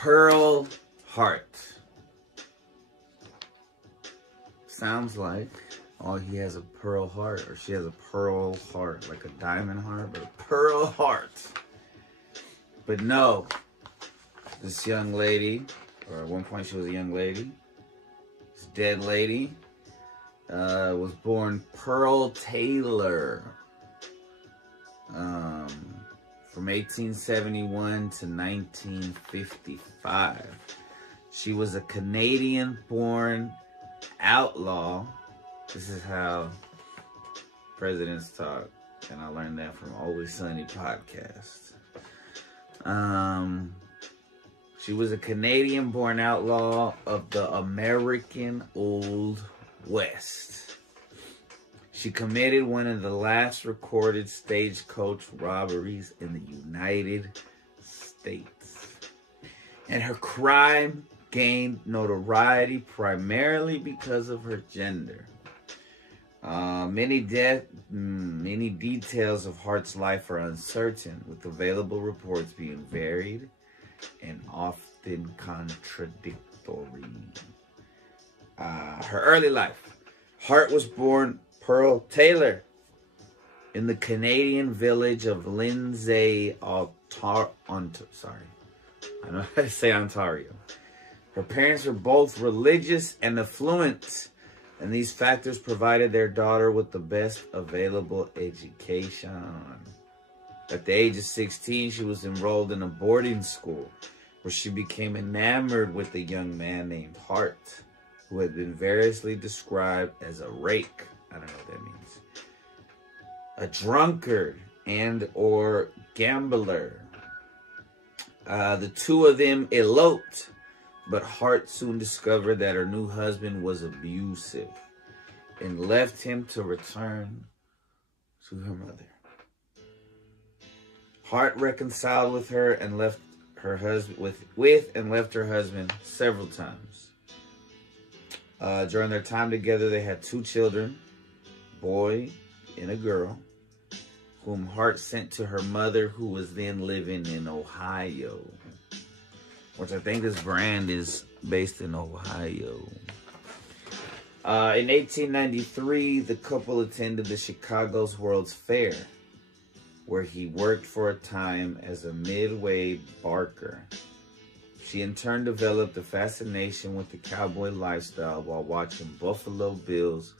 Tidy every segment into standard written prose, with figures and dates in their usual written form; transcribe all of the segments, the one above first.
Pearl Hart. Sounds like, oh, he has a pearl heart, or she has a pearl heart, like a diamond heart, but a pearl heart. But no, this young lady, or at one point she was a young lady, this dead lady, was born Pearl Taylor, from 1871 to 1955. She was a Canadian-born outlaw. This is how presidents talk, and I learned that from Always Sunny podcast. She was a Canadian-born outlaw of the American Old West. She committed one of the last recorded stagecoach robberies in the United States. And her crime gained notoriety primarily because of her gender. Many details of Hart's life are uncertain, with available reports being varied and often contradictory. Her early life. Hart was born Pearl Taylor in the Canadian village of Lindsay, Ontario. I know how to say Ontario. Her parents were both religious and affluent, and these factors provided their daughter with the best available education. At the age of 16, she was enrolled in a boarding school where she became enamored with a young man named Hart, who had been variously described as a rake. I don't know what that means. A drunkard and or gambler. The two of them eloped, but Hart soon discovered that her new husband was abusive and left him to return to her mother. Hart reconciled with her and left her husband and left her husband several times. During their time together, they had 2 children, a boy and a girl, whom Hart sent to her mother, who was then living in Ohio, which I think this brand is based in Ohio. In 1893, the couple attended the Chicago's World's Fair, where he worked for a time as a midway barker. She in turn developed a fascination with the cowboy lifestyle while watching Buffalo Bill's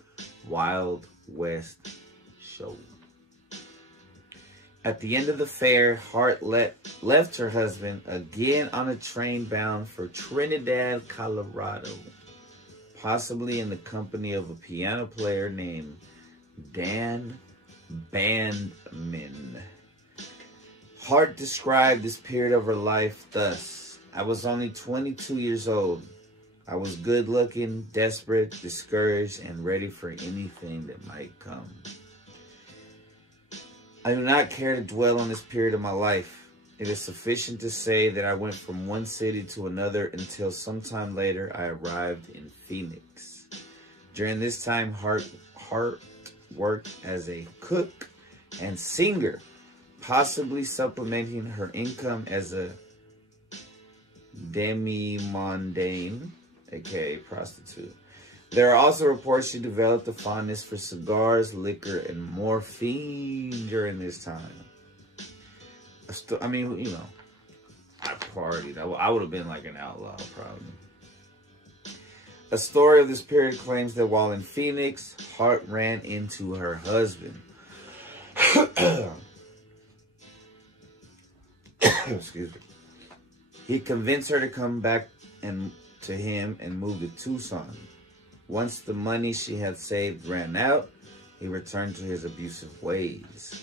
Wild West show. At the end of the fair, Hart left her husband again on a train bound for Trinidad, Colorado, possibly in the company of a piano player named Dan Bandman. Hart described this period of her life thus: I was only 22 years old. I was good looking, desperate, discouraged, and ready for anything that might come. I do not care to dwell on this period of my life. It is sufficient to say that I went from one city to another until sometime later I arrived in Phoenix. During this time, Hart worked as a cook and singer, possibly supplementing her income as a demi-mondaine, aka prostitute. There are also reports she developed a fondness for cigars, liquor, and morphine during this time. I mean, you know, I partied. I would have been like an outlaw, probably. A story of this period claims that while in Phoenix, Hart ran into her husband. Excuse me. He convinced her to come back to him and move to Tucson. Once the money she had saved ran out, he returned to his abusive ways.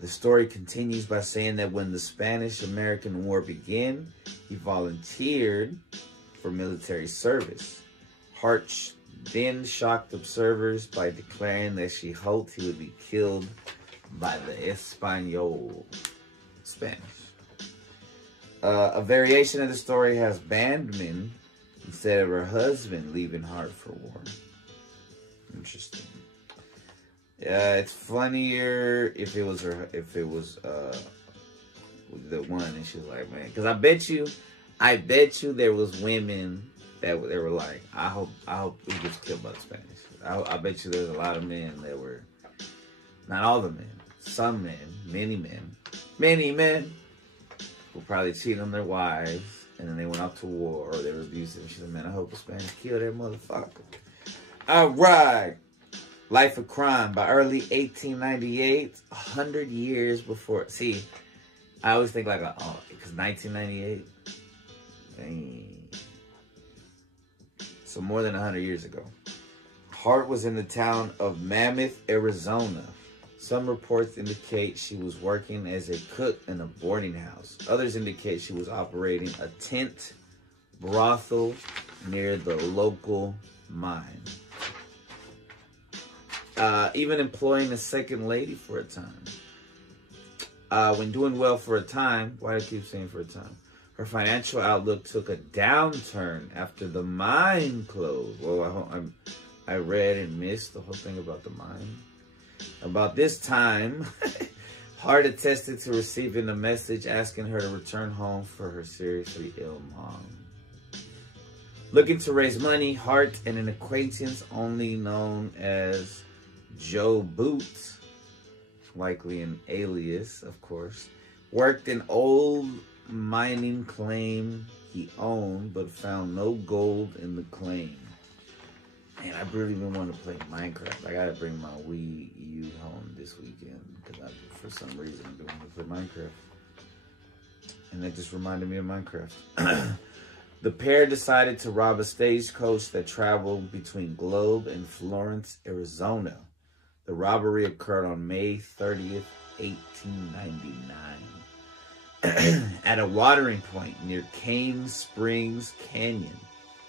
The story continues by saying that when the Spanish-American War began, he volunteered for military service. Hart then shocked observers by declaring that she hoped he would be killed by the Spanish. A variation of the story has Bandman instead of her husband leaving Hart for war. Interesting. It's funnier if it was the one, and she was like, man, because I bet you I bet you there was women that they were like, I hope he gets killed by the Spanish. I bet you there's a lot of men that were, not all the men, some men, many men who probably cheated on their wives, and then they went off to war, or they were abusive. And she said, man, I hope the Spanish kill that motherfucker. All right. Life of Crime. By early 1898, 100 years before. See, I always think like, because 1998. Dang. So more than 100 years ago. Hart was in the town of Mammoth, Arizona. Some reports indicate she was working as a cook in a boarding house. Others indicate she was operating a tent brothel near the local mine. Even employing a second lady for a time. When doing well for a time, why do I keep saying for a time? Her financial outlook took a downturn after the mine closed. Well, I read and missed the whole thing about the mine. About this time, Hart attested to receiving a message asking her to return home for her seriously ill mom. Looking to raise money, Hart and an acquaintance only known as Joe Boots, likely an alias, of course, worked an old mining claim he owned, but found no gold in the claim. Man, I really been wanting to play Minecraft. I gotta bring my Wii U home this weekend because for some reason I've been wanting to play Minecraft. And that just reminded me of Minecraft. The pair decided to rob a stagecoach that traveled between Globe and Florence, Arizona. The robbery occurred on May 30th, 1899. At a watering point near Cane Springs Canyon,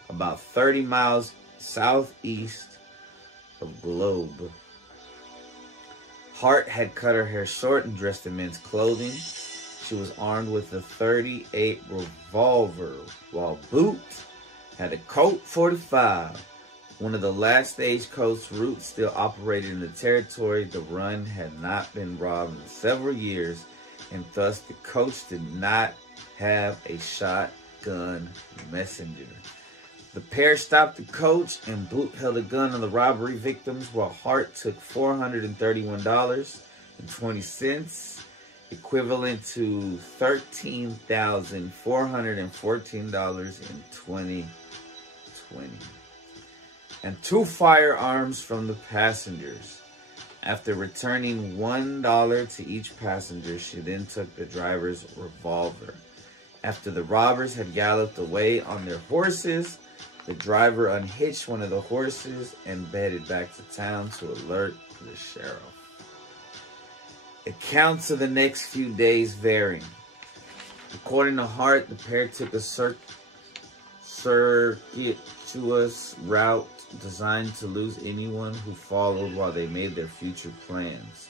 about 30 miles southeast of Globe. Hart had cut her hair short and dressed in men's clothing. She was armed with a .38 revolver, while Boots had a Colt 45. One of the last stagecoach routes still operated in the territory. The run had not been robbed in several years, and thus the coach did not have a shotgun messenger. The pair stopped the coach, and Boot held a gun on the robbery victims, while Hart took $431.20, equivalent to $13,414 in 2020. And 2 firearms from the passengers. After returning $1 to each passenger, she then took the driver's revolver. After the robbers had galloped away on their horses, the driver unhitched one of the horses and bedded back to town to alert the sheriff. Accounts of the next few days vary. According to Hart, the pair took a circuitous route designed to lose anyone who followed while they made their future plans.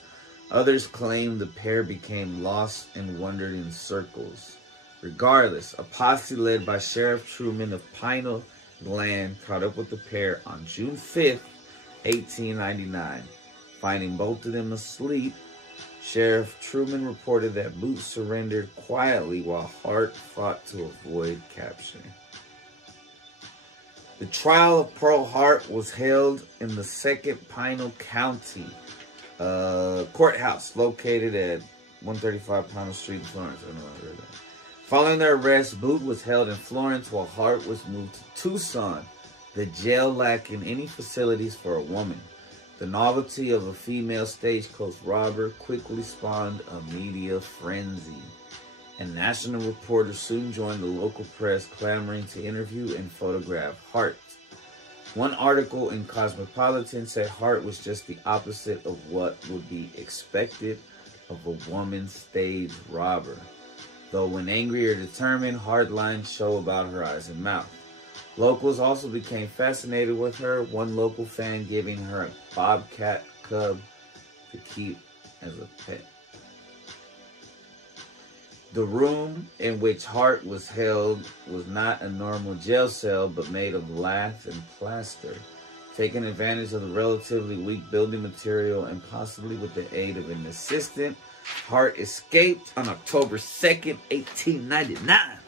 Others claim the pair became lost and wandered in circles. Regardless, a posse led by Sheriff Truman of Pinal Glen caught up with the pair on June 5th, 1899. Finding both of them asleep, Sheriff Truman reported that Boots surrendered quietly while Hart fought to avoid capture. The trial of Pearl Hart was held in the 2nd Pinal County courthouse located at 135 Pinal Street in Florence. I don't know if I heard that. Following their arrest, Boot was held in Florence while Hart was moved to Tucson, the jail lacking any facilities for a woman. The novelty of a female stagecoach robber quickly spawned a media frenzy, and national reporters soon joined the local press clamoring to interview and photograph Hart. One article in Cosmopolitan said Hart was just the opposite of what would be expected of a woman stage robber. Though when angry or determined, hard lines show about her eyes and mouth. Locals also became fascinated with her, one local fan giving her a bobcat cub to keep as a pet. The room in which Hart was held was not a normal jail cell, but made of lath and plaster. Taking advantage of the relatively weak building material and possibly with the aid of an assistant, Hart escaped on October 2nd, 1899.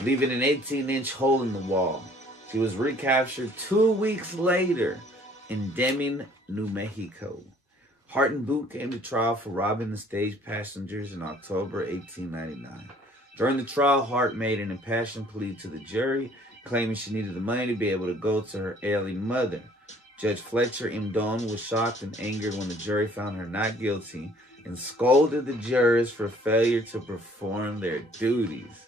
leaving an 18-inch hole in the wall. She was recaptured 2 weeks later in Deming, New Mexico. Hart and Boot came to trial for robbing the stage passengers in October 1899. During the trial, Hart made an impassioned plea to the jury, claiming she needed the money to be able to go to her ailing mother. Judge Fletcher M. Doan was shocked and angered when the jury found her not guilty and scolded the jurors for failure to perform their duties.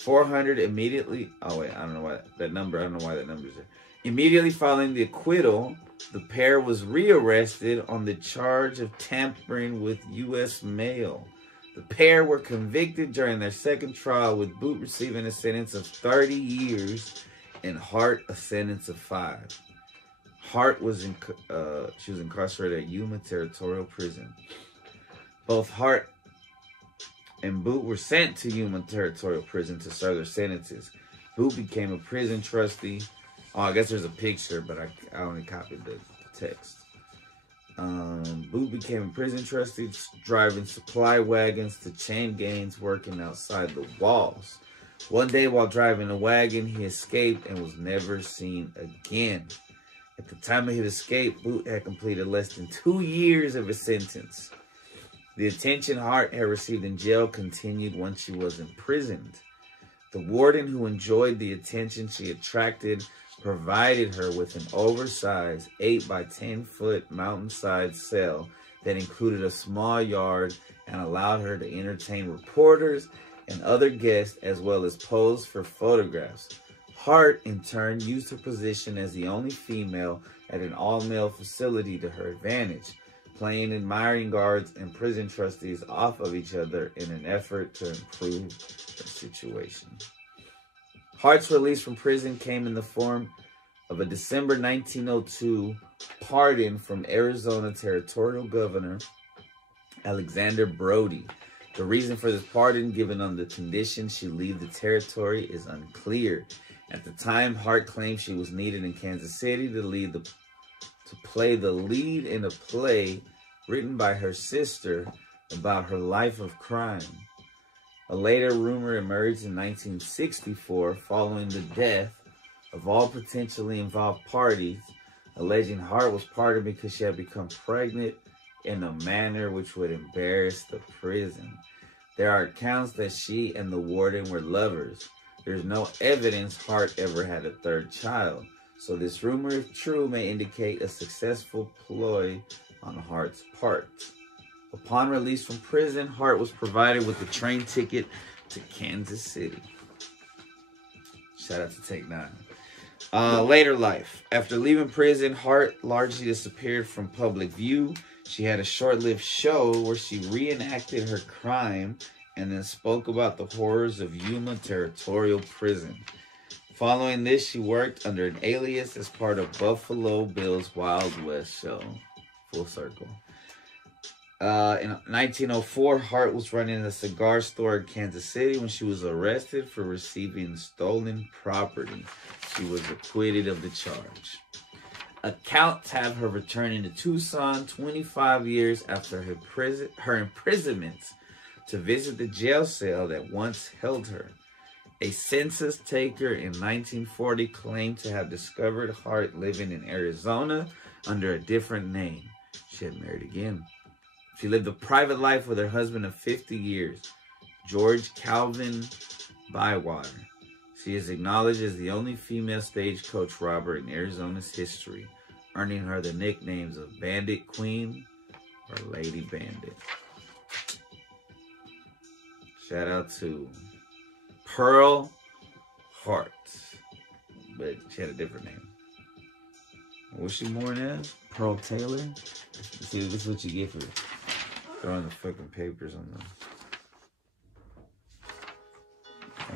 400 immediately... Oh, wait, I don't know why that number's there. Immediately following the acquittal, the pair was rearrested on the charge of tampering with U.S. mail. The pair were convicted during their second trial, with Boot receiving a sentence of 30 years and Hart a sentence of 5. Hart was she was incarcerated at Yuma Territorial Prison. Both Hart and Boot were sent to Yuma Territorial Prison to serve their sentences. Boot became a prison trustee. Oh, I guess there's a picture, but I only copied the text. Boot became a prison trustee, driving supply wagons to chain gangs working outside the walls. One day while driving a wagon, he escaped and was never seen again. At the time of his escape, Boot had completed less than 2 years of his sentence. The attention Hart had received in jail continued once she was imprisoned. The warden, who enjoyed the attention she attracted, provided her with an oversized 8 by 10 foot mountainside cell that included a small yard and allowed her to entertain reporters and other guests as well as pose for photographs. Hart, in turn, used her position as the only female at an all-male facility to her advantage, playing admiring guards and prison trustees off of each other in an effort to improve the situation. Hart's release from prison came in the form of a December 1902 pardon from Arizona Territorial Governor Alexander Brody. The reason for this pardon, given on the condition she leave the territory, is unclear. At the time, Hart claimed she was needed in Kansas City to play the lead in a play written by her sister about her life of crime. A later rumor emerged in 1964 following the death of all potentially involved parties, alleging Hart was pardoned because she had become pregnant in a manner which would embarrass the prison. There are accounts that she and the warden were lovers. There's no evidence Hart ever had a third child, so this rumor, if true, may indicate a successful ploy on Hart's part. Upon release from prison, Hart was provided with a train ticket to Kansas City. Shout out to Take 9. Later life. After leaving prison, Hart largely disappeared from public view. She had a short-lived show where she reenacted her crime and then spoke about the horrors of Yuma Territorial Prison. Following this, she worked under an alias as part of Buffalo Bill's Wild West show. Full circle. In 1904, Hart was running a cigar store in Kansas City when she was arrested for receiving stolen property. She was acquitted of the charge. Accounts have her returning to Tucson 25 years after her imprisonment to visit the jail cell that once held her. A census taker in 1940 claimed to have discovered Hart living in Arizona under a different name. She had married again. She lived a private life with her husband of 50 years, George Calvin Bywater. She is acknowledged as the only female stagecoach robber in Arizona's history, earning her the nicknames of Bandit Queen or Lady Bandit. Shout out to Pearl Hart, but she had a different name. What's she born as? Pearl Taylor? See, this is what you get for throwing the fucking papers on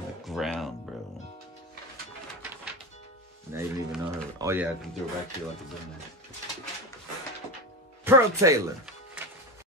the ground, bro. Now you don't even know her. Oh yeah, I can throw it back to you like it's on there. Pearl Taylor.